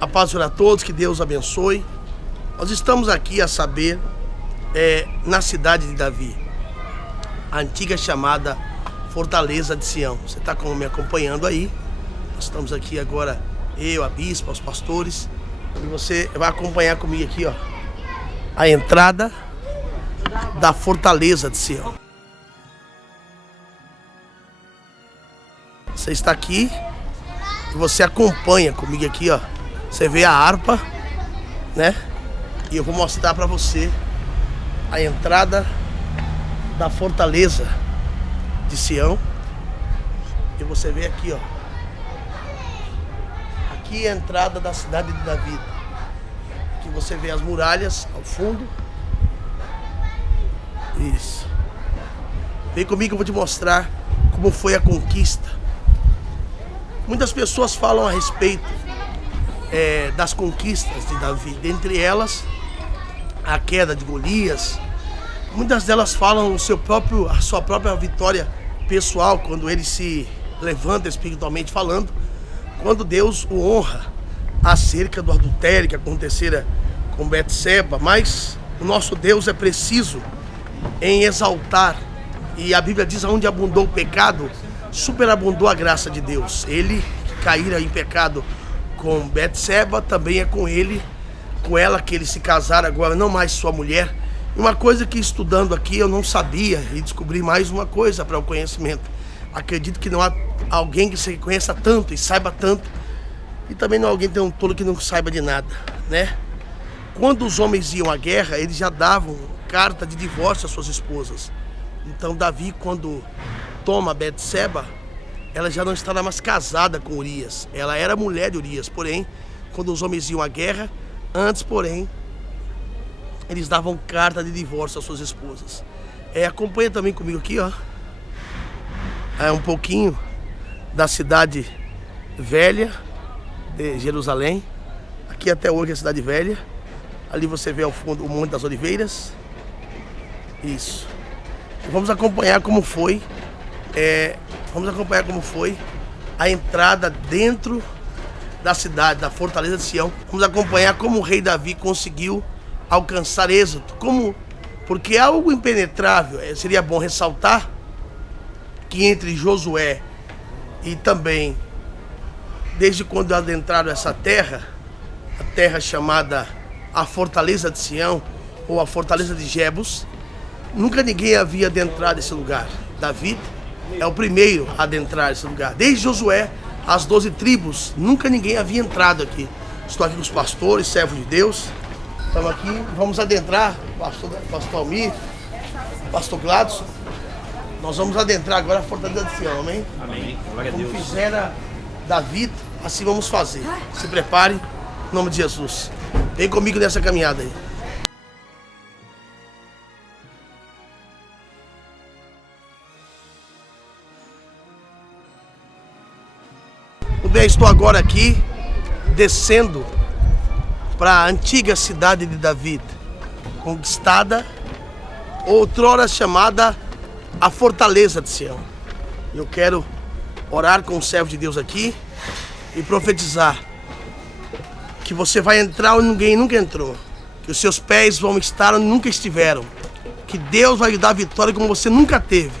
A paz a todos, que Deus abençoe. Nós estamos aqui a saber, na cidade de Davi, a antiga chamada Fortaleza de Sião. Você está me acompanhando aí. Nós estamos aqui agora, eu, a bispa, os pastores, e você vai acompanhar comigo aqui, ó, a entrada da Fortaleza de Sião. Você está aqui e você acompanha comigo aqui, ó. Você vê a harpa, né? E eu vou mostrar para você a entrada da Fortaleza de Sião. E você vê aqui, ó. Aqui é a entrada da cidade de Davi. Aqui você vê as muralhas ao fundo. Isso. Vem comigo que eu vou te mostrar como foi a conquista. Muitas pessoas falam a respeito das conquistas de Davi, dentre elas a queda de Golias. Muitas delas falam a sua própria vitória pessoal, quando ele se levanta espiritualmente falando, quando Deus o honra acerca do adultério que acontecera com Betseba. Mas o nosso Deus é preciso em exaltar, e a Bíblia diz: aonde abundou o pecado, superabundou a graça de Deus. Ele que caíra em pecado com Betseba, também é com ela que ele se casaram agora, não mais sua mulher. E uma coisa que, estudando aqui, eu não sabia, e descobri mais uma coisa para o conhecimento. Acredito que não há alguém que se conheça tanto e saiba tanto, e também não há alguém tão tolo que não saiba de nada, né? Quando os homens iam à guerra, eles já davam carta de divórcio às suas esposas. Então Davi, quando toma Betseba, ela já não estava mais casada com Urias. Ela era mulher de Urias. Porém, quando os homens iam à guerra, antes, porém, eles davam carta de divórcio às suas esposas. Acompanha também comigo aqui, ó. Um pouquinho da cidade velha de Jerusalém. Aqui até hoje é a cidade velha. Ali você vê ao fundo o Monte das Oliveiras. Isso. Vamos acompanhar como foi. Vamos acompanhar como foi a entrada dentro da cidade, da Fortaleza de Sião. Vamos acompanhar como o rei Davi conseguiu alcançar êxito. Porque é algo impenetrável. Seria bom ressaltar que entre Josué e também, desde quando adentraram essa terra, a terra chamada a Fortaleza de Sião, ou a Fortaleza de Jebus, nunca ninguém havia adentrado esse lugar. Davi é o primeiro a adentrar esse lugar. Desde Josué, as 12 tribos, nunca ninguém havia entrado aqui. Estou aqui com os pastores, servos de Deus. Estamos aqui, vamos adentrar, pastor Almir, pastor Gladson. Nós vamos adentrar agora a Fortaleza de Sião, amém? Amém. Glória a Deus. Como fizera Davi, assim vamos fazer. Se prepare, em nome de Jesus. Vem comigo nessa caminhada aí. Bem, estou agora aqui descendo para a antiga cidade de Davi, conquistada, outrora chamada a Fortaleza de Sião. Eu quero orar com o servo de Deus aqui e profetizar que você vai entrar onde ninguém nunca entrou, que os seus pés vão estar onde nunca estiveram, que Deus vai lhe dar vitória como você nunca teve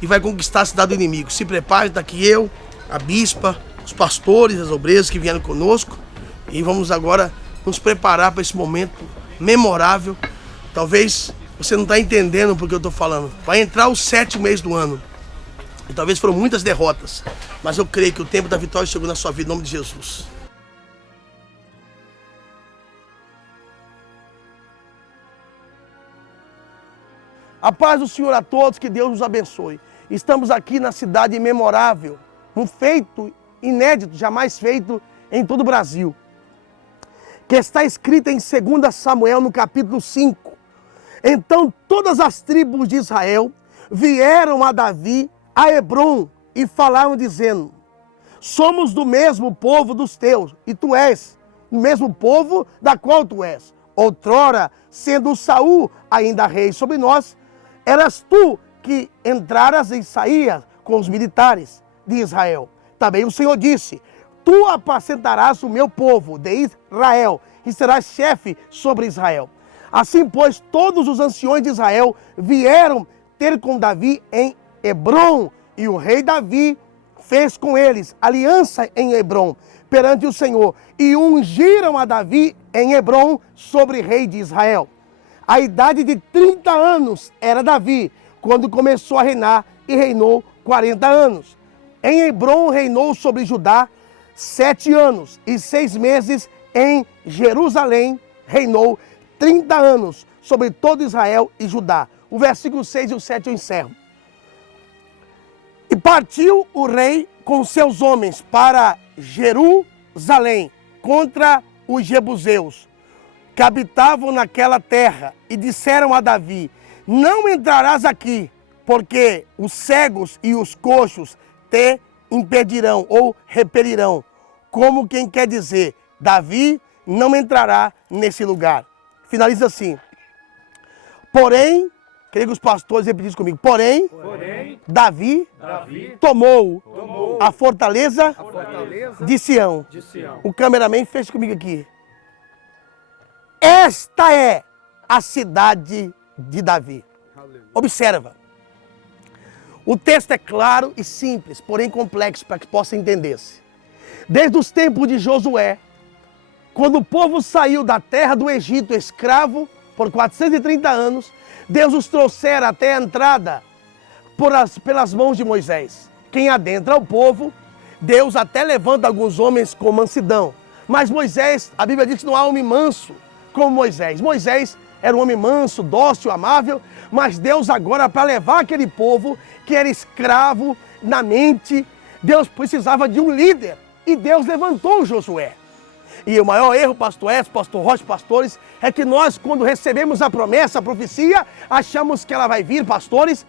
e vai conquistar a cidade do inimigo. Se prepare, está aqui eu, a bispa, os pastores, as obreiras que vieram conosco, e vamos agora nos preparar para esse momento memorável. Talvez você não está entendendo porque eu estou falando. Vai entrar o 7º mês do ano, e talvez foram muitas derrotas, mas eu creio que o tempo da vitória chegou na sua vida, em nome de Jesus. A paz do Senhor a todos, que Deus nos abençoe. Estamos aqui na cidade memorável, um feito inédito, jamais feito em todo o Brasil, que está escrita em 2 Samuel, no capítulo 5. Então todas as tribos de Israel vieram a Davi, a Hebrom, e falaram dizendo: somos do mesmo povo dos teus, e tu és o mesmo povo da qual tu és. Outrora, sendo Saul ainda rei sobre nós, eras tu que entraras e saías com os militares de Israel. Também o Senhor disse: tu apacentarás o meu povo de Israel, e serás chefe sobre Israel. Assim, pois, todos os anciões de Israel vieram ter com Davi em Hebrom, e o rei Davi fez com eles aliança em Hebrom, perante o Senhor, e ungiram a Davi em Hebrom sobre rei de Israel. A idade de 30 anos era Davi, quando começou a reinar, e reinou 40 anos. Em Hebrom reinou sobre Judá 7 anos, e 6 meses em Jerusalém reinou 30 anos, sobre todo Israel e Judá. O versículo 6 e o 7 eu encerro. E partiu o rei com seus homens para Jerusalém, contra os jebuseus, que habitavam naquela terra, e disseram a Davi: não entrarás aqui, porque os cegos e os coxos te impedirão ou repelirão. Como quem quer dizer, Davi não entrará nesse lugar. Finaliza assim. Porém, queria que os pastores repetissem comigo. Porém, Davi tomou a fortaleza de Sião. O cameraman fez comigo aqui. Esta é a cidade de Davi. Observa. O texto é claro e simples, porém complexo para que possa entender-se. Desde os tempos de Josué, quando o povo saiu da terra do Egito escravo por 430 anos, Deus os trouxera até a entrada pelas mãos de Moisés. Quem adentra o povo, Deus até levanta alguns homens com mansidão. Mas Moisés, a Bíblia diz que não há homem manso como Moisés. Moisés era um homem manso, dócil, amável, mas Deus agora, para levar aquele povo que era escravo na mente, Deus precisava de um líder. E Deus levantou Josué. E o maior erro, pastor Edson, pastor Rocha, pastores, é que nós, quando recebemos a promessa, a profecia, achamos que ela vai vir, pastores,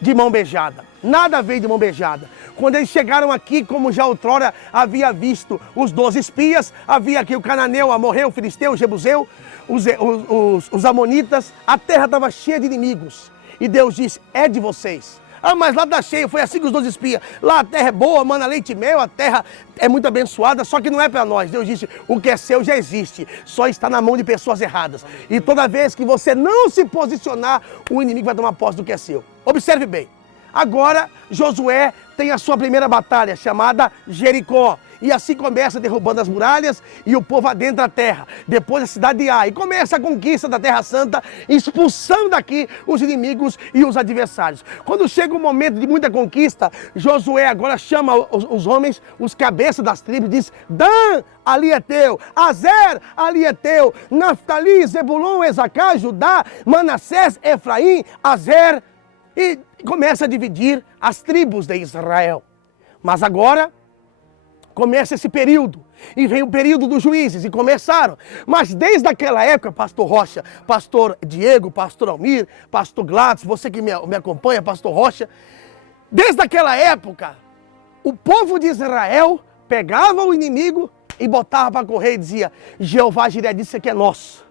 de mão beijada. Nada veio de mão beijada. Quando eles chegaram aqui, como já outrora havia visto os 12 espias, havia aqui o cananeu, amorreu, o filisteu, o jebuseu, os amonitas, a terra estava cheia de inimigos. E Deus disse, é de vocês. Ah, mas lá está cheio, foi assim que os 12 espias. Lá a terra é boa, mana leite e mel, a terra é muito abençoada, só que não é para nós. Deus disse, o que é seu já existe, só está na mão de pessoas erradas. E toda vez que você não se posicionar, o inimigo vai tomar posse do que é seu. Observe bem. Agora, Josué tem a sua primeira batalha, chamada Jericó. E assim começa derrubando as muralhas e o povo adentra a terra. Depois a cidade de Ai. E começa a conquista da Terra Santa, expulsando daqui os inimigos e os adversários. Quando chega o momento de muita conquista, Josué agora chama os homens, os cabeças das tribos, diz, Dan, ali é teu, Azer, ali é teu, Naftali, Zebulon, Esacar, Judá, Manassés, Efraim, Azer, e começa a dividir as tribos de Israel. Mas agora começa esse período, e vem o período dos juízes, e começaram. Mas desde aquela época, pastor Rocha, pastor Diego, pastor Almir, pastor Gladys, você que me acompanha, pastor Rocha, desde aquela época, o povo de Israel pegava o inimigo e botava para correr e dizia, Jeová Jiré disse que é nosso.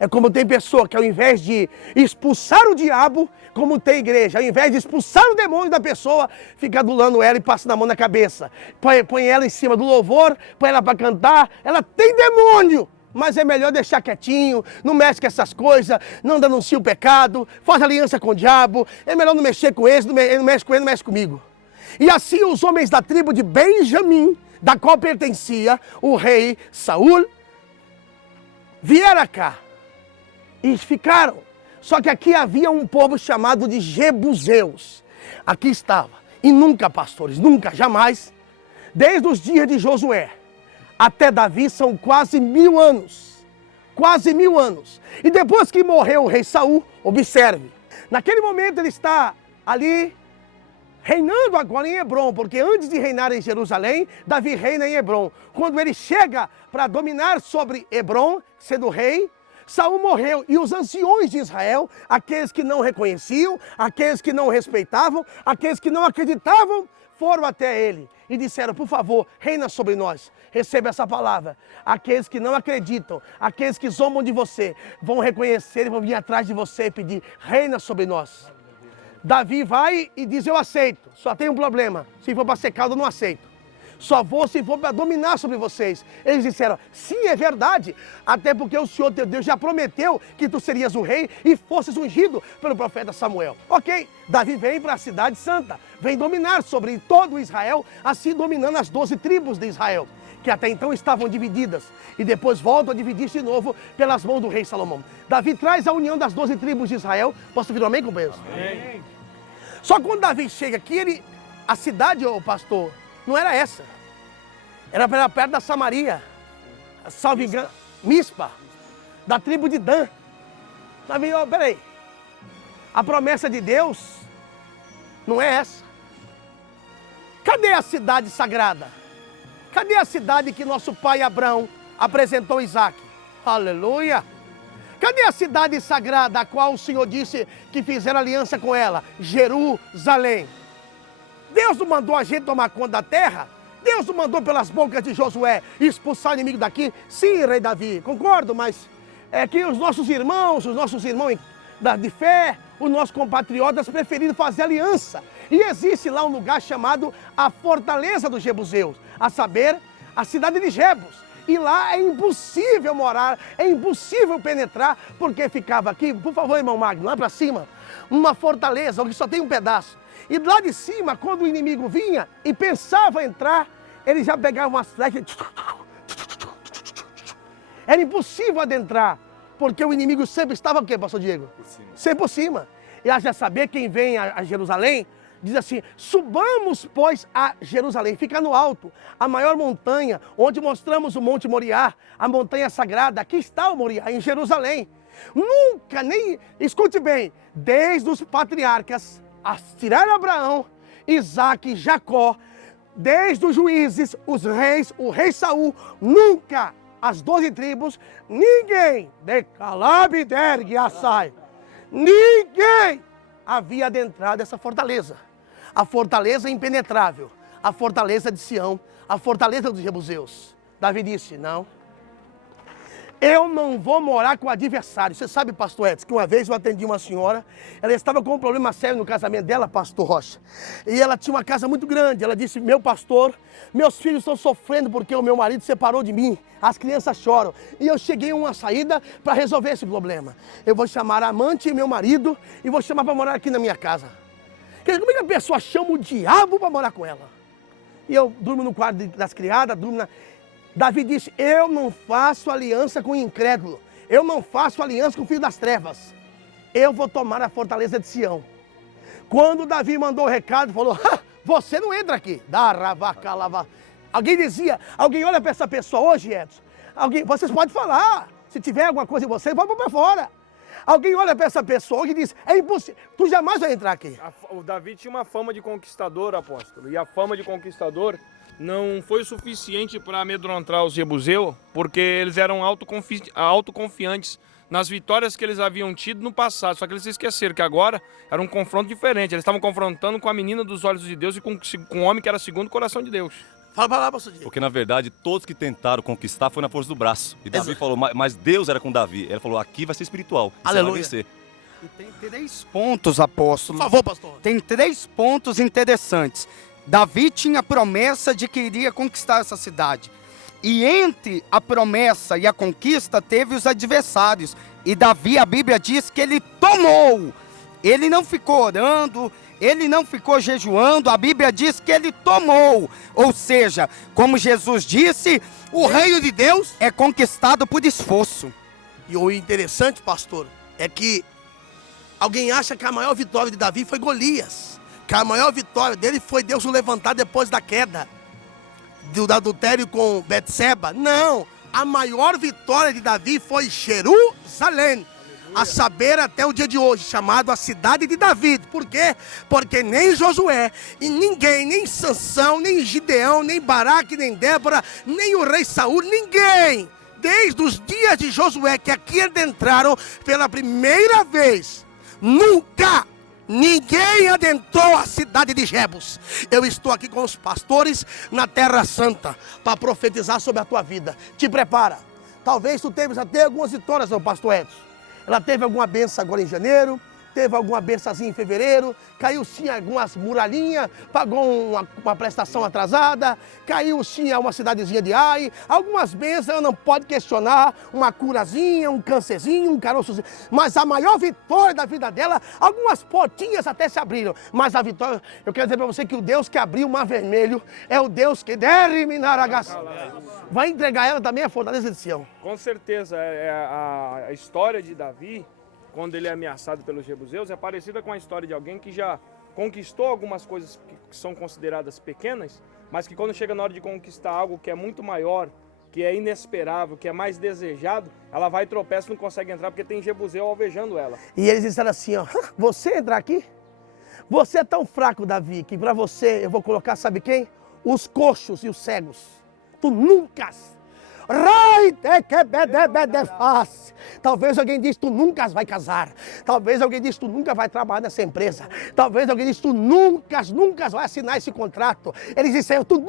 É como tem pessoa que ao invés de expulsar o diabo, como tem igreja, ao invés de expulsar o demônio da pessoa, fica adulando ela e passa na mão na cabeça. Põe ela em cima do louvor, põe ela para cantar, ela tem demônio. Mas é melhor deixar quietinho, não mexe com essas coisas, não denuncia o pecado, faz aliança com o diabo, é melhor não mexer com esse, não mexe com ele, não mexe comigo. E assim os homens da tribo de Benjamim, da qual pertencia o rei Saul, vieram cá. E ficaram. Só que aqui havia um povo chamado de jebuseus. Aqui estava. E nunca, pastores, nunca, jamais, desde os dias de Josué até Davi são quase 1000 anos. Quase 1000 anos. E depois que morreu o rei Saul, observe, naquele momento ele está ali reinando agora em Hebrom, porque antes de reinar em Jerusalém, Davi reina em Hebrom. Quando ele chega para dominar sobre Hebrom, sendo rei, Saul morreu e os anciões de Israel, aqueles que não reconheciam, aqueles que não respeitavam, aqueles que não acreditavam, foram até ele e disseram, por favor, reina sobre nós, receba essa palavra. Aqueles que não acreditam, aqueles que zombam de você, vão reconhecer e vão vir atrás de você e pedir, reina sobre nós. Davi vai e diz, eu aceito, só tem um problema, se for para ser caldo, eu não aceito. Só vou se for para dominar sobre vocês. Eles disseram, sim, é verdade, até porque o Senhor teu Deus já prometeu que tu serias o rei e fosses ungido pelo profeta Samuel. Ok, Davi vem para a cidade santa, vem dominar sobre todo Israel, assim dominando as 12 tribos de Israel, que até então estavam divididas, e depois voltam a dividir-se de novo pelas mãos do rei Salomão. Davi traz a união das 12 tribos de Israel. Posso ouvir um amém, companheiros? Amém. Só que quando Davi chega aqui, a cidade, ô pastor, não era essa. Era perto da Samaria, salvo engano, Mispa, da tribo de Dan. Davi, ó, peraí, a promessa de Deus não é essa. Cadê a cidade sagrada? Cadê a cidade que nosso pai Abraão apresentou Isaac? Aleluia! Cadê a cidade sagrada a qual o Senhor disse que fizeram aliança com ela? Jerusalém. Deus não mandou a gente tomar conta da terra? Deus não mandou pelas bocas de Josué expulsar o inimigo daqui? Sim, rei Davi, concordo, mas é que os nossos irmãos de fé, os nossos compatriotas preferiram fazer aliança. E existe lá um lugar chamado a Fortaleza dos Jebuseus, a saber, a cidade de Jebus. E lá é impossível morar, é impossível penetrar, porque ficava aqui, por favor, irmão Magno, lá para cima, uma fortaleza onde só tem um pedaço. E lá de cima, quando o inimigo vinha e pensava entrar, ele já pegava umas flechas. Era impossível adentrar, porque o inimigo sempre estava o quê, pastor Diego? Por cima. Sempre por cima. E a já saber quem vem a Jerusalém, diz assim, subamos, pois, a Jerusalém, fica no alto, a maior montanha, onde mostramos o Monte Moriá, a montanha sagrada. Aqui está o Moriá, em Jerusalém. Nunca, nem, escute bem, desde os patriarcas, tiraram Abraão, Isaac, Jacó, desde os juízes, os reis, o rei Saul, nunca as 12 tribos, ninguém, de Calab, Derg e Assai, ninguém havia adentrado essa fortaleza. A fortaleza impenetrável, a fortaleza de Sião, a fortaleza dos Jebuseus. Davi disse, não, eu não vou morar com o adversário. Você sabe, pastor Edson, que uma vez eu atendi uma senhora, ela estava com um problema sério no casamento dela, pastor Rocha. E ela tinha uma casa muito grande. Ela disse, meu pastor, meus filhos estão sofrendo porque o meu marido separou de mim. As crianças choram. E eu cheguei a uma saída para resolver esse problema. Eu vou chamar a amante e meu marido e vou chamar para morar aqui na minha casa. Como é que a pessoa chama o diabo para morar com ela? E eu durmo no quarto das criadas, durmo na... Davi disse, eu não faço aliança com o incrédulo, eu não faço aliança com o filho das trevas, eu vou tomar a fortaleza de Sião. Quando Davi mandou o recado, falou, você não entra aqui. Alguém dizia, alguém olha para essa pessoa hoje, Edson, vocês podem falar, se tiver alguma coisa em você, pode pôr para fora. Alguém olha para essa pessoa e diz, é impossível, tu jamais vai entrar aqui. O Davi tinha uma fama de conquistador, apóstolo, e a fama de conquistador não foi o suficiente para amedrontar os jebuseus, porque eles eram autoconfiantes nas vitórias que eles haviam tido no passado. Só que eles se esqueceram que agora era um confronto diferente. Eles estavam confrontando com a menina dos olhos de Deus e com um homem que era segundo o coração de Deus. Fala para lá, pastor Diego. Porque na verdade todos que tentaram conquistar foi na força do braço. E Davi falou, mas Deus era com Davi. Ele falou, aqui vai ser espiritual. Aleluia. Vai vencer. E tem 3 pontos, apóstolo. Por favor, pastor. Tem 3 pontos interessantes. Davi tinha a promessa de que iria conquistar essa cidade. E entre a promessa e a conquista teve os adversários. E Davi, a Bíblia diz que ele tomou. Ele não ficou orando, ele não ficou jejuando. A Bíblia diz que ele tomou. Ou seja, como Jesus disse, o reino de Deus é conquistado por esforço. E o interessante, pastor, é que alguém acha que a maior vitória de Davi foi Golias. Que a maior vitória dele foi Deus o levantar depois da queda do adultério com Betseba. Não, a maior vitória de Davi foi Jerusalém. A saber, até o dia de hoje, chamado a cidade de Davi. Por quê? Porque nem Josué, e ninguém, nem Sansão, nem Gideão, nem Baraque, nem Débora, nem o rei Saul, ninguém, desde os dias de Josué, que aqui adentraram pela primeira vez, nunca ninguém adentrou a cidade de Jebus. Eu estou aqui com os pastores na Terra Santa para profetizar sobre a tua vida. Te prepara. Talvez tu tenhas até algumas vitórias, meu pastor Edson. Ela teve alguma bênção agora em janeiro, teve alguma bençãozinha em fevereiro, caiu sim algumas muralhinhas, pagou uma prestação atrasada, caiu sim uma cidadezinha de ai, algumas bênçãos eu não pode questionar, uma curazinha, um câncerzinho, um caroçozinho, mas a maior vitória da vida dela, algumas portinhas até se abriram, mas a vitória, eu quero dizer para você que o Deus que abriu o mar vermelho é o Deus que vai entregar ela também a fortaleza de Sião. Com certeza, a história de Davi, quando ele é ameaçado pelos jebuseus, é parecida com a história de alguém que já conquistou algumas coisas que são consideradas pequenas, mas que quando chega na hora de conquistar algo que é muito maior, que é inesperável, que é mais desejado, ela vai e tropeça e não consegue entrar porque tem jebuseu alvejando ela. E eles disseram assim, ó, você entrar aqui? Você é tão fraco, Davi, que para você eu vou colocar, sabe quem? Os coxos e os cegos. Tu nunca... Talvez alguém disse, tu nunca vai casar. Talvez alguém disse, tu nunca vai trabalhar nessa empresa. Talvez alguém disse, tu nunca vai assinar esse contrato. Eles disseram, tu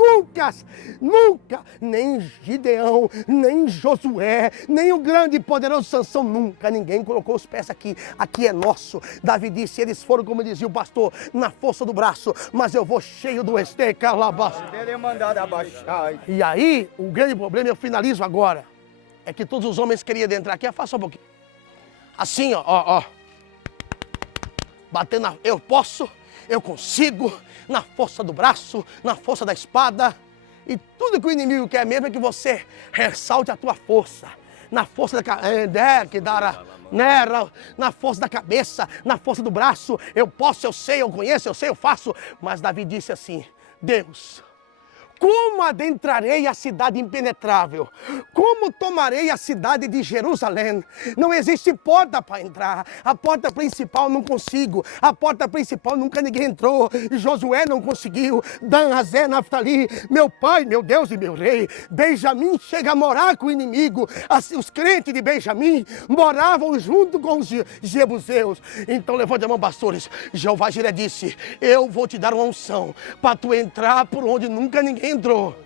nunca, nem Gideão, nem Josué, nem o grande e poderoso Sansão, nunca ninguém colocou os pés aqui. Aqui é nosso. Davi disse, eles foram, como dizia o pastor, na força do braço, mas eu vou cheio do esteca lá abaixo. E aí, o grande problema, eu finalizo agora, é que todos os homens queriam entrar aqui, faça um pouquinho. Assim, ó. Batendo, eu posso, eu consigo, na força do braço, na força da espada. E tudo que o inimigo quer mesmo é que você ressalte a tua força. Na força na força da cabeça, na força do braço. Eu posso, eu sei, eu conheço, eu sei, eu faço. Mas Davi disse assim, Deus... Como adentrarei a cidade impenetrável? Como tomarei a cidade de Jerusalém? Não existe porta para entrar. A porta principal não consigo. A porta principal nunca ninguém entrou. Josué não conseguiu. Dan, Azé, Naftali, meu pai, meu Deus e meu rei. Benjamim chega a morar com o inimigo. Os crentes de Benjamim moravam junto com os jebuseus. Então levante a mão, pastores. Jeová Jiré disse, eu vou te dar uma unção para tu entrar por onde nunca ninguém entrou.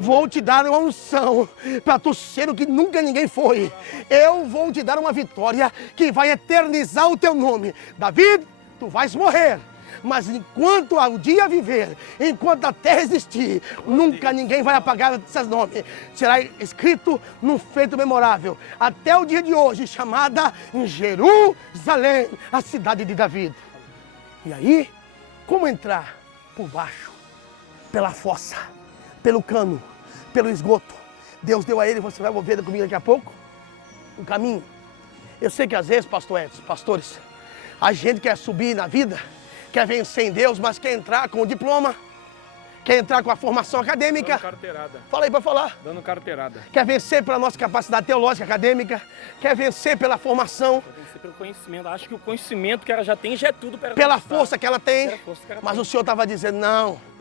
Vou te dar uma unção para tu ser o que nunca ninguém foi. Eu vou te dar uma vitória que vai eternizar o teu nome. Davi, tu vais morrer. Mas enquanto o dia viver, enquanto a terra existir, nunca ninguém vai apagar esses nomes. Será escrito num feito memorável. Até o dia de hoje, chamada Jerusalém, a cidade de Davi. E aí, como entrar? Por baixo, pela fossa, pelo cano, pelo esgoto. Deus deu a ele, você vai ver comigo daqui a pouco, um caminho. Eu sei que às vezes, pastor Edson, pastores, a gente quer subir na vida, quer vencer em Deus, mas quer entrar com o diploma, quer entrar com a formação acadêmica. Dando carteirada. Fala aí para falar. Dando carteirada. Quer vencer pela nossa capacidade teológica acadêmica, quer vencer pela formação. Quer vencer pelo conhecimento. Acho que o conhecimento que ela já tem já é tudo para ela. Pela força que ela tem. Mas tem. o Senhor estava dizendo, não.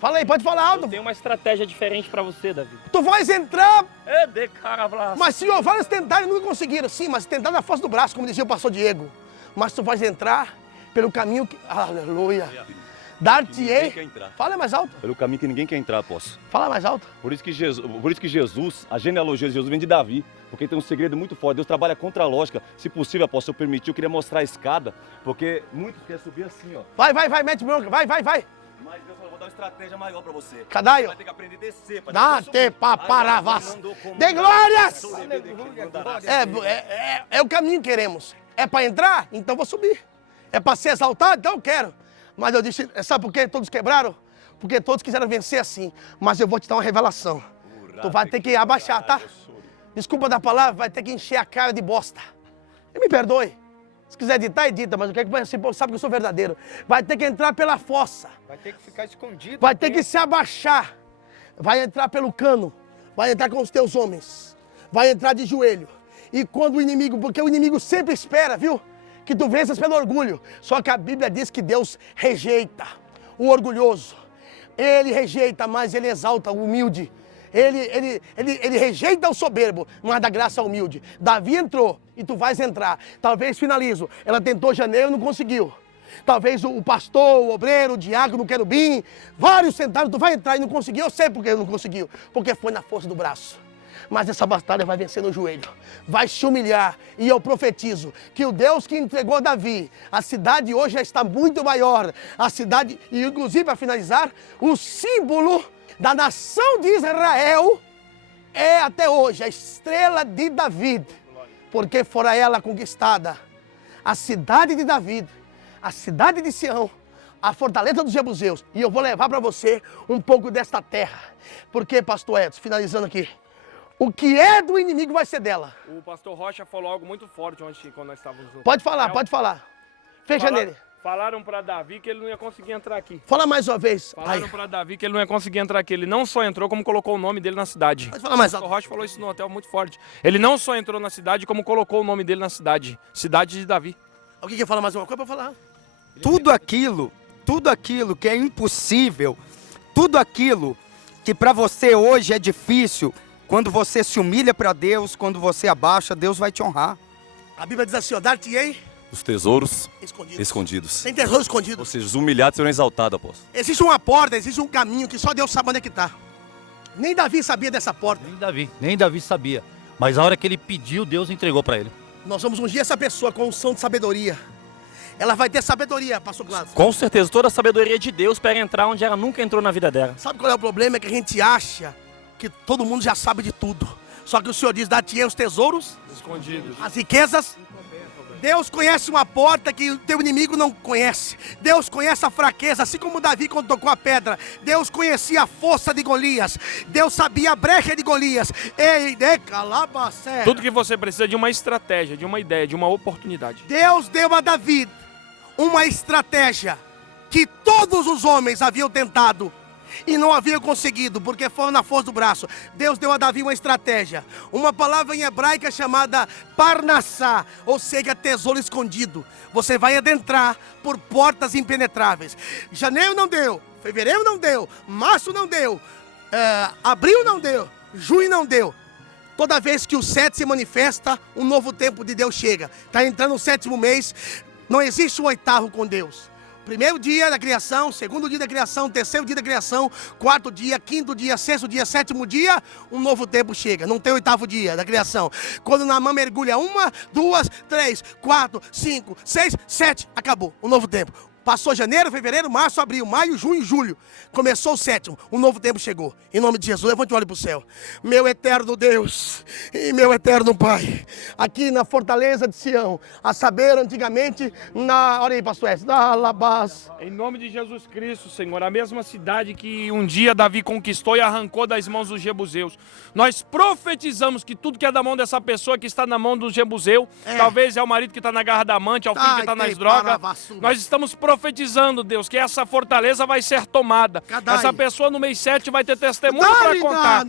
Fala aí, pode falar alto. Eu tenho uma estratégia diferente para você, Davi. Tu vais entrar. De cara, mas senhor, vários tentaram e não conseguiram. Sim, mas tentaram na força do braço, como dizia o pastor Diego. Mas tu vais entrar pelo caminho que... Aleluia. Dar-te-ei. Fala mais alto. Pelo caminho que ninguém quer entrar, apóstolo. Fala mais alto. Por isso que Jesus, a genealogia de Jesus vem de Davi, porque tem um segredo muito forte. Deus trabalha contra a lógica. Se possível, apóstolo, eu permitir, eu queria mostrar a escada, porque muitos querem subir assim, ó. Vai, mete bronca, vai. Mas Deus falou, vou dar uma estratégia maior pra você. Cadê? Vai ter que aprender a descer. Dá-te paparavas. De glórias! É o caminho que queremos. É para entrar? Então vou subir. É para ser exaltado? Então eu quero. Mas eu disse, sabe por que todos quebraram? Porque todos quiseram vencer assim. Mas eu vou te dar uma revelação. Tu vai ter que abaixar, tá? Desculpa da palavra, vai ter que encher a cara de bosta. E me perdoe. Se quiser editar, edita, mas eu quero que você sabe que eu sou verdadeiro. Vai ter que entrar pela fossa. Vai ter que ficar escondido. Vai ter que se abaixar. Vai entrar pelo cano. Vai entrar com os teus homens. Vai entrar de joelho. E quando o inimigo, porque o inimigo sempre espera, viu? Que tu venças pelo orgulho. Só que a Bíblia diz que Deus rejeita o orgulhoso. Ele rejeita, mas ele exalta o humilde. Ele rejeita o soberbo, mas dá graça ao humilde. Davi entrou e tu vais entrar. Talvez, finalizo, ela tentou janeiro e não conseguiu. Talvez o pastor, o obreiro, o diácono, o querubim, vários sentaram, tu vai entrar e não conseguiu. Eu sei porque não conseguiu. Porque foi na força do braço. mas essa batalha vai vencer no joelho. Vai se humilhar. E eu profetizo que o Deus que entregou Davi, a cidade hoje já está muito maior. A cidade, e inclusive para finalizar, o símbolo da nação de Israel é até hoje a estrela de Davi, porque fora ela conquistada a cidade de Davi, a cidade de Sião, a fortaleza dos jebuseus. E eu vou levar para você um pouco desta terra. Porque, pastor Edson, finalizando aqui, o que é do inimigo vai ser dela. O pastor Rocha falou algo muito forte ontem quando nós estávamos juntos. Pode falar, pode falar. Fecha nele. Falaram para Davi que ele não ia conseguir entrar aqui. Fala mais uma vez. Falaram para Davi que ele não ia conseguir entrar aqui. Ele não só entrou, como colocou o nome dele na cidade. Pode falar mais O alto. Rocha falou isso no hotel muito forte. Ele não só entrou na cidade, como colocou o nome dele na cidade. Cidade de Davi. Alguém quer falar mais uma coisa para falar? Tudo aquilo que é impossível, tudo aquilo que para você hoje é difícil, quando você se humilha para Deus, quando você abaixa, Deus vai te honrar. A Bíblia diz assim, ó, dar-te-ei Os tesouros escondidos. escondidos. Tem tesouro Ou escondido. seja, os humilhados serão exaltados, apóstolo. Existe uma porta, existe um caminho que só Deus sabe onde é que está. Nem Davi sabia dessa porta. Nem Davi sabia. Mas a hora que ele pediu, Deus entregou para ele. Nós vamos ungir essa pessoa com unção de sabedoria. Ela vai ter sabedoria, pastor Gladys. Com certeza, toda a sabedoria de Deus para entrar onde ela nunca entrou na vida dela. Sabe qual é o problema? É que a gente acha que todo mundo já sabe de tudo. Só que o Senhor diz, dar-te-ei os tesouros, Escondidos. as riquezas. Deus conhece uma porta que o teu inimigo não conhece. Deus conhece a fraqueza, assim como Davi quando tocou a pedra. Deus conhecia a força de Golias. Deus sabia a brecha de Golias. Ei, de calabacé. Tudo que você precisa é de uma estratégia, de uma ideia, de uma oportunidade. Deus deu a Davi uma estratégia que todos os homens haviam tentado e não haviam conseguido, porque foram na força do braço. Deus deu a Davi uma estratégia, uma palavra em hebraica chamada parnassá, ou seja, tesouro escondido. Você vai adentrar por portas impenetráveis. Janeiro não deu, fevereiro não deu, março não deu, abril não deu, junho não deu. Toda vez que o 7 se manifesta, um novo tempo de Deus chega. Está entrando o 7º mês. Não existe o 8º com Deus. Primeiro dia da criação, segundo dia da criação, terceiro dia da criação, quarto dia, quinto dia, sexto dia, 7º dia, um novo tempo chega. Não tem 8º dia da criação. Quando Naamã mergulha 1, 2, 3, 4, 5, 6, 7, acabou. Um novo tempo. Passou janeiro, fevereiro, março, abril, maio, junho, julho. Começou o 7º, um novo tempo chegou. Em nome de Jesus, levante o olho para o céu. Meu eterno Deus e meu eterno Pai, aqui na fortaleza de Sião, a saber, antigamente, olha aí, pastor S, na Alabás. Em nome de Jesus Cristo, Senhor, a mesma cidade que um dia Davi conquistou e arrancou das mãos dos jebuseus. Nós profetizamos que tudo que é da mão dessa pessoa que está na mão do jebuseu, talvez é o marido que está na garra da amante, é o filho que está nas drogas. Nós estamos profetizando, Deus, que essa fortaleza vai ser tomada. Essa pessoa no mês 7 vai ter testemunho para contar.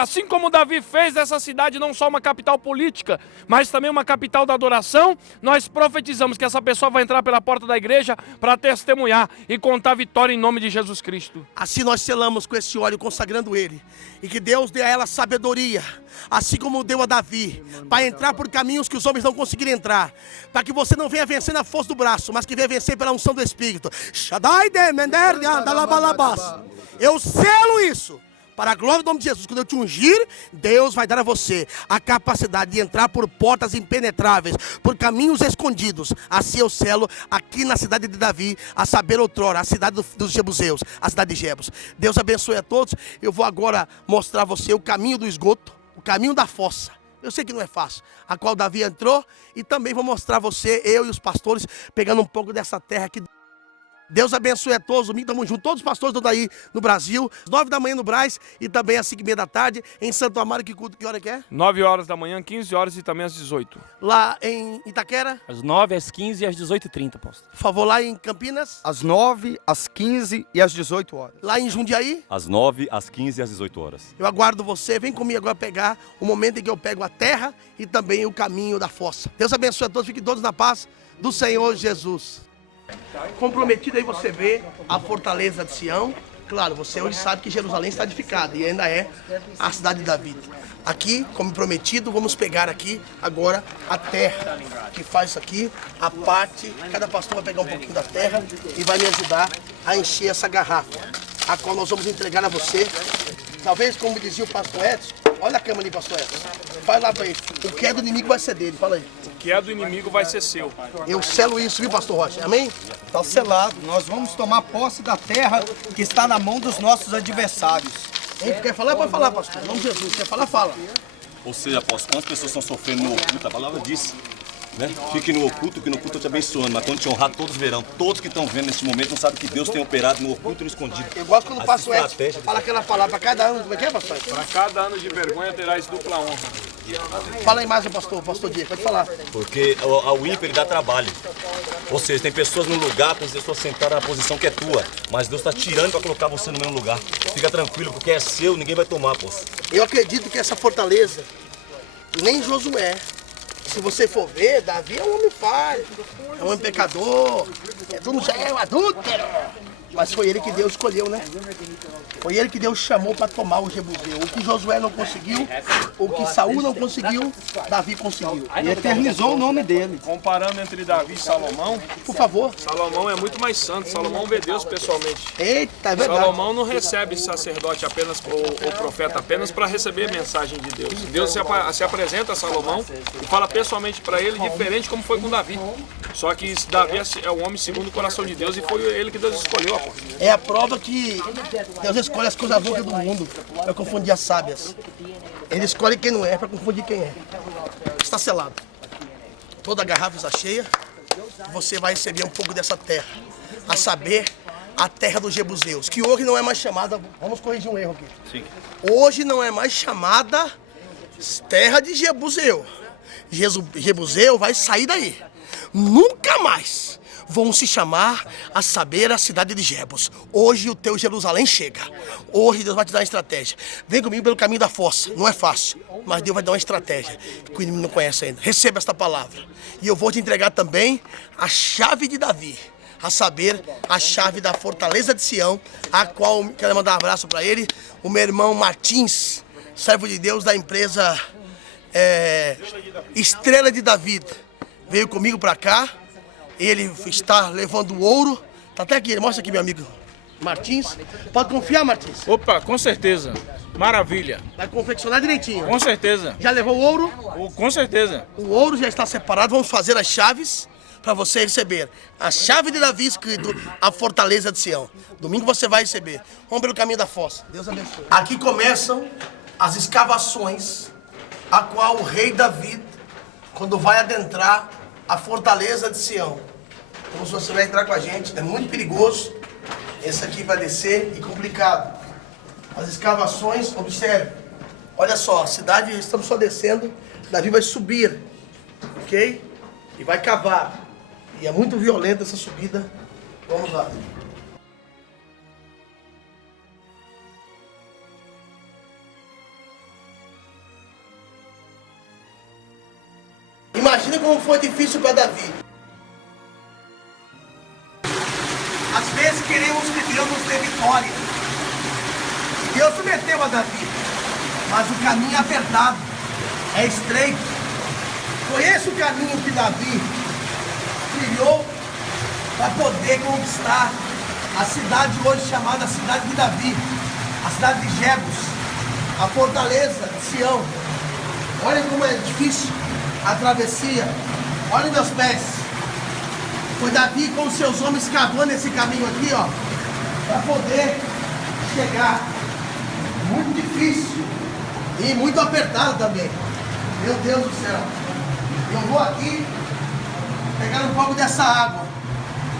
Assim como Davi fez dessa cidade não só uma capital política, mas também uma capital da adoração, nós profetizamos que essa pessoa vai entrar pela porta da igreja para testemunhar e contar vitória em nome de Jesus Cristo. Assim nós selamos com esse óleo, consagrando ele. E que Deus dê a ela sabedoria, assim como deu a Davi, para entrar por caminhos que os homens não conseguiram entrar. Para que você não venha vencer na força do braço, mas que venha vencer pela unção do Espírito. Eu selo isso. Para a glória do nome de Jesus, quando eu te ungir, Deus vai dar a você a capacidade de entrar por portas impenetráveis, por caminhos escondidos. Assim eu selo aqui na cidade de Davi, a saber outrora, a cidade dos jebuseus, a cidade de Jebus. Deus abençoe a todos. Eu vou agora mostrar a você o caminho do esgoto, o caminho da fossa. Eu sei que não é fácil, a qual Davi entrou, e também vou mostrar a você, eu e os pastores, pegando um pouco dessa terra aqui. Deus abençoe a todos, domingo estamos juntos, todos os pastores estão daí no Brasil, às 9 da manhã no Brás e também às 5h30 da tarde em Santo Amaro. Que culto, que hora que é? 9 horas da manhã, 15 horas e também às 18. Lá em Itaquera? Às 9, às 15 e às 18h30, apóstolo. Por favor, lá em Campinas? Às 9, às 15 e às 18 horas. Lá em Jundiaí? Às 9, às 15 e às 18 horas. Eu aguardo você, vem comigo agora pegar o momento em que eu pego a terra e também o caminho da fossa. Deus abençoe a todos, fiquem todos na paz do Senhor Jesus. Comprometido aí você vê a fortaleza de Sião. Claro, você hoje sabe que Jerusalém está edificada e ainda é a cidade de Davi. Aqui, como prometido, vamos pegar aqui agora a terra que faz isso aqui, a parte, cada pastor vai pegar um pouquinho da terra e vai me ajudar a encher essa garrafa, a qual nós vamos entregar a você talvez como dizia o pastor Edson, olha a câmera ali, pastor Edson. Vai lá pra ele. O que é do inimigo vai ser dele, fala aí. O que é do inimigo vai ser seu. Eu selo isso, viu, pastor Rocha? Amém? Está selado. Nós vamos tomar posse da terra que está na mão dos nossos adversários. Hein? Quer falar? Pode falar, pastor. Em nome de Jesus. Quer falar? Fala. Ou seja, apóstolo, quantas pessoas estão sofrendo no oculto? A palavra diz, né? Fique no oculto, que no oculto eu te abençoando, mas quando te honrar, todos verão. Todos que estão vendo nesse momento não sabem que Deus tem operado no oculto e no escondido. Eu gosto quando o As pastor Edson estratégias- fala aquela palavra para cada ano. Como é que é, pastor? Para cada ano de vergonha terás dupla honra. Fala aí mais, pastor Diego. Pode falar. Porque ao ímpio ele dá trabalho. Ou seja, tem pessoas no lugar, tem pessoas sentadas na posição que é tua. Mas Deus está tirando para colocar você no mesmo lugar. Fica tranquilo, porque é seu, ninguém vai tomar, pô. Eu acredito que essa fortaleza, nem Josué, se você for ver, Davi é um homem falho, é um homem pecador, tudo já é um adúltero. Mas foi ele que Deus escolheu, né? Foi ele que Deus chamou para tomar o Jebuseu. O que Josué não conseguiu, o que Saul não conseguiu, Davi conseguiu. E eternizou o nome dele. Comparando entre Davi e Salomão, Por favor. Salomão é muito mais santo. Salomão vê Deus pessoalmente. Eita, é verdade. Salomão não recebe sacerdote apenas, ou profeta apenas para receber a mensagem de Deus. Deus se apresenta a Salomão e fala pessoalmente para ele, diferente como foi com Davi. Só que Davi é o homem segundo o coração de Deus e foi ele que Deus escolheu. É a prova que Deus escolhe as coisas loucas do mundo para confundir as sábias. Ele escolhe quem não é para confundir quem é. Está selado. Toda a garrafa está cheia. Você vai receber um pouco dessa terra. A saber, a terra dos Jebuseus. Que hoje não é mais chamada... Vamos corrigir um erro aqui. Sim. Hoje não é mais chamada terra de Jebuseu. Jebuseu vai sair daí. Nunca mais vão se chamar a saber a cidade de Jebus. Hoje o teu Jerusalém chega. Hoje Deus vai te dar uma estratégia. Vem comigo pelo caminho da força. Não é fácil, mas Deus vai dar uma estratégia que o inimigo não conhece ainda. Receba esta palavra. E eu vou te entregar também a chave de Davi. A saber, a chave da fortaleza de Sião, a qual quero mandar um abraço para ele, o meu irmão Martins, servo de Deus da empresa Estrela de Davi. Veio comigo para cá. Ele está levando o ouro. Tá até aqui, mostra aqui, meu amigo Martins. Pode confiar, Martins? Opa, com certeza. Maravilha. Vai confeccionar direitinho. Com certeza. Já levou o ouro? Com certeza. O ouro já está separado. Vamos fazer as chaves para você receber. A chave de Davi escrito, a fortaleza de Sião. Domingo você vai receber. Vamos pelo caminho da fossa. Deus abençoe. Aqui começam as escavações, a qual o rei Davi, quando vai adentrar a fortaleza de Sião. Então você vai entrar com a gente, é muito perigoso. Esse aqui vai descer e complicado. As escavações, observe. Olha só, a cidade, estamos só descendo. Davi vai subir, ok? E vai cavar. E é muito violenta essa subida. Vamos lá. Imagina como foi difícil para Davi. Às vezes queremos que Deus nos dê vitória. E Deus prometeu a Davi. Mas o caminho é apertado, é estreito. Foi esse o caminho que Davi trilhou para poder conquistar a cidade hoje chamada Cidade de Davi, a cidade de Jebus, a fortaleza de Sião. Olha como é difícil a travessia. Olha meus pés. Foi Davi com seus homens cavando esse caminho aqui, ó, para poder chegar. Muito difícil e muito apertado também. Meu Deus do céu. Eu vou aqui pegar um pouco dessa água.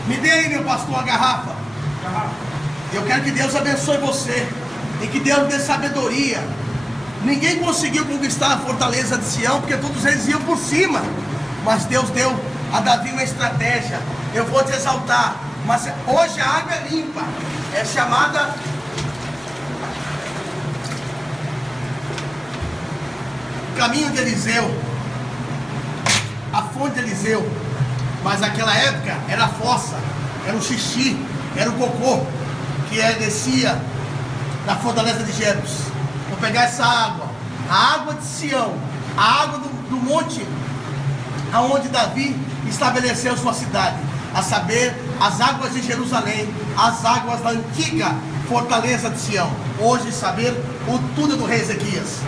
Me dê aí, meu pastor, a garrafa. Eu quero que Deus abençoe você e que Deus dê sabedoria. Ninguém conseguiu conquistar a fortaleza de Sião, porque todos eles iam por cima. Mas Deus deu a Davi uma estratégia. Eu vou te exaltar. Mas hoje a água é limpa. É chamada caminho de Eliseu. A fonte de Eliseu. Mas naquela época era a fossa, era o xixi, era o cocô que descia da fortaleza de Jebus. Vou pegar essa água, a água de Sião, a água do monte aonde Davi estabeleceu sua cidade, a saber, as águas de Jerusalém, as águas da antiga fortaleza de Sião. Hoje saber o tudo do rei Ezequias.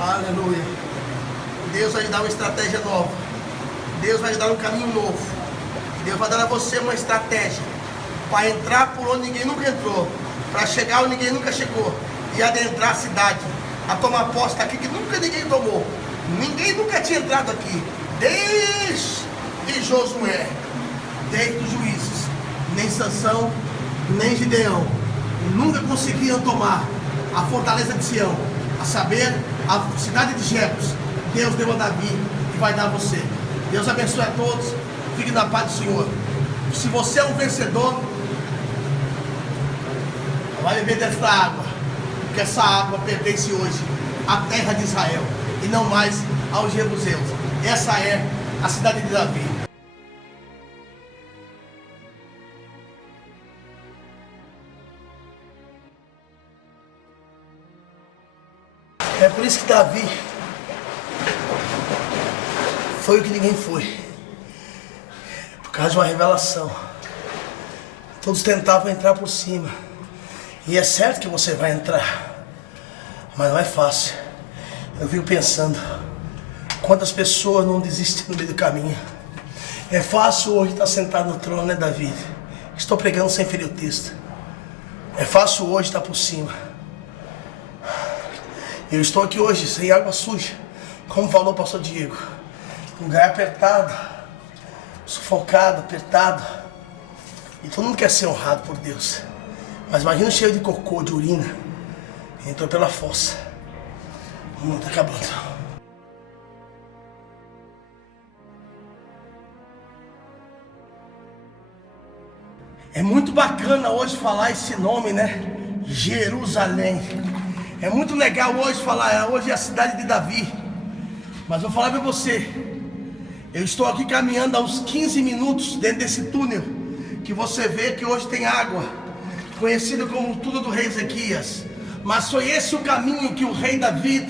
Aleluia. Deus vai lhe dar uma estratégia nova. Deus vai lhe dar um caminho novo. Deus vai dar a você uma estratégia para entrar por onde ninguém nunca entrou, para chegar onde ninguém nunca chegou e adentrar a cidade, a tomar posse aqui que nunca ninguém tomou. Ninguém nunca tinha entrado aqui, desde Josué, desde os juízes. Nem Sansão, nem Gideão nunca conseguiram tomar a fortaleza de Sião, a saber, a cidade de Jebus. Deus deu a Davi e vai dar a você. Deus abençoe a todos. Fique na paz do Senhor. Se você é um vencedor, vai beber desta água, porque essa água pertence hoje à terra de Israel e não mais aos jebuseus. Essa é a cidade de Davi. É por isso que Davi foi o que ninguém foi. Por causa de uma revelação. Todos tentavam entrar por cima. E é certo que você vai entrar. Mas não é fácil. Eu fico pensando, quantas pessoas não desistem no meio do caminho. É fácil hoje estar sentado no trono, né, Davi? Estou pregando sem ferir o texto. É fácil hoje estar por cima. Eu estou aqui hoje sem água suja, como falou o pastor Diego. Lugar apertado, sufocado, apertado. E todo mundo quer ser honrado por Deus. Mas imagina cheio de cocô, de urina. Entrou pela fossa. O mundo está acabando. É muito bacana hoje falar esse nome, né? Jerusalém. É muito legal hoje falar, hoje é a cidade de Davi. Mas vou falar para você. Eu estou aqui caminhando há uns 15 minutos dentro desse túnel. Que você vê que hoje tem água. Conhecido como tudo do rei Ezequias. Mas foi esse o caminho que o rei Davi,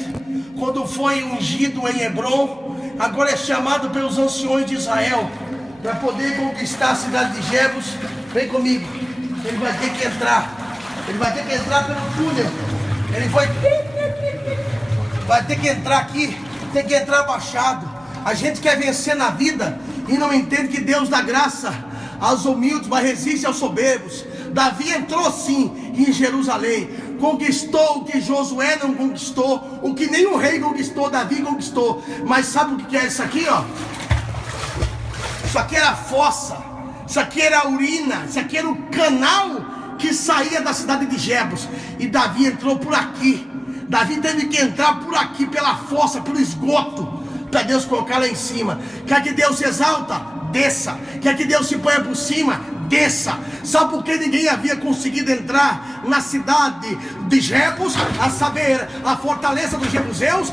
quando foi ungido em Hebron, agora é chamado pelos anciões de Israel para poder conquistar a cidade de Jebus. Vem comigo. Ele vai ter que entrar. Ele vai ter que entrar pelo túnel. Ele vai ter que entrar aqui. Tem que entrar abaixado. A gente quer vencer na vida e não entende que Deus dá graça aos humildes, mas resiste aos soberbos. Davi entrou sim em Jerusalém, conquistou o que Josué não conquistou, o que nenhum rei conquistou, Davi conquistou. Mas sabe o que é isso aqui, ó? Isso aqui era fossa, isso aqui era urina, isso aqui era o canal que saía da cidade de Jebus. E Davi entrou por aqui. Davi teve que entrar por aqui, pela fossa, pelo esgoto, para Deus colocar lá em cima. Quer que Deus se exalta? Desça. Quer que Deus se ponha por cima? Desça. Sabe por que ninguém havia conseguido entrar na cidade de Jebus, a saber, a fortaleza dos jebuseus?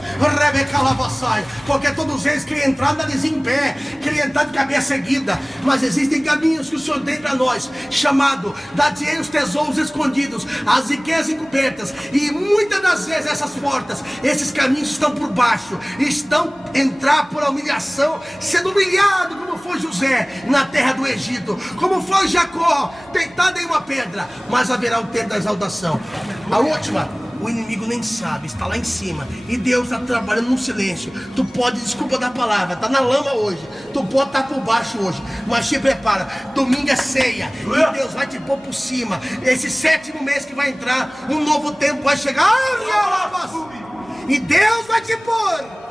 Porque todos eles queriam entrar nariz em pé, queriam entrar de cabeça erguida. Mas existem caminhos que o Senhor tem para nós, chamado dar-te-ei os tesouros escondidos, as riquezas encobertas. E muitas das vezes essas portas, esses caminhos estão por baixo, estão entrar por humilhação, sendo humilhado como foi José na terra do Egito, como foi Jacó, deitado em uma pedra. Mas haverá o tempo da exaltação. A última, o inimigo nem sabe, está lá em cima. E Deus está trabalhando no silêncio. Tu pode, desculpa da palavra, está na lama hoje. Tu pode estar por baixo hoje, mas te prepara. Domingo é ceia e Deus vai te pôr por cima. Esse 7º mês que vai entrar, um novo tempo vai chegar. E Deus vai te pôr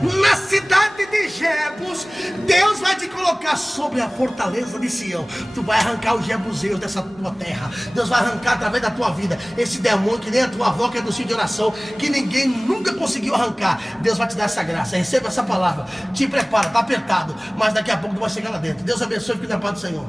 na cidade de Jebus. Deus vai te colocar sobre a fortaleza de Sião. Tu vai arrancar os jebuseus dessa tua terra. Deus vai arrancar através da tua vida esse demônio que nem a tua avó, que é do sítio de oração, que ninguém nunca conseguiu arrancar. Deus vai te dar essa graça. Receba essa palavra. Te prepara, tá apertado, mas daqui a pouco tu vai chegar lá dentro. Deus abençoe e fique na paz do Senhor.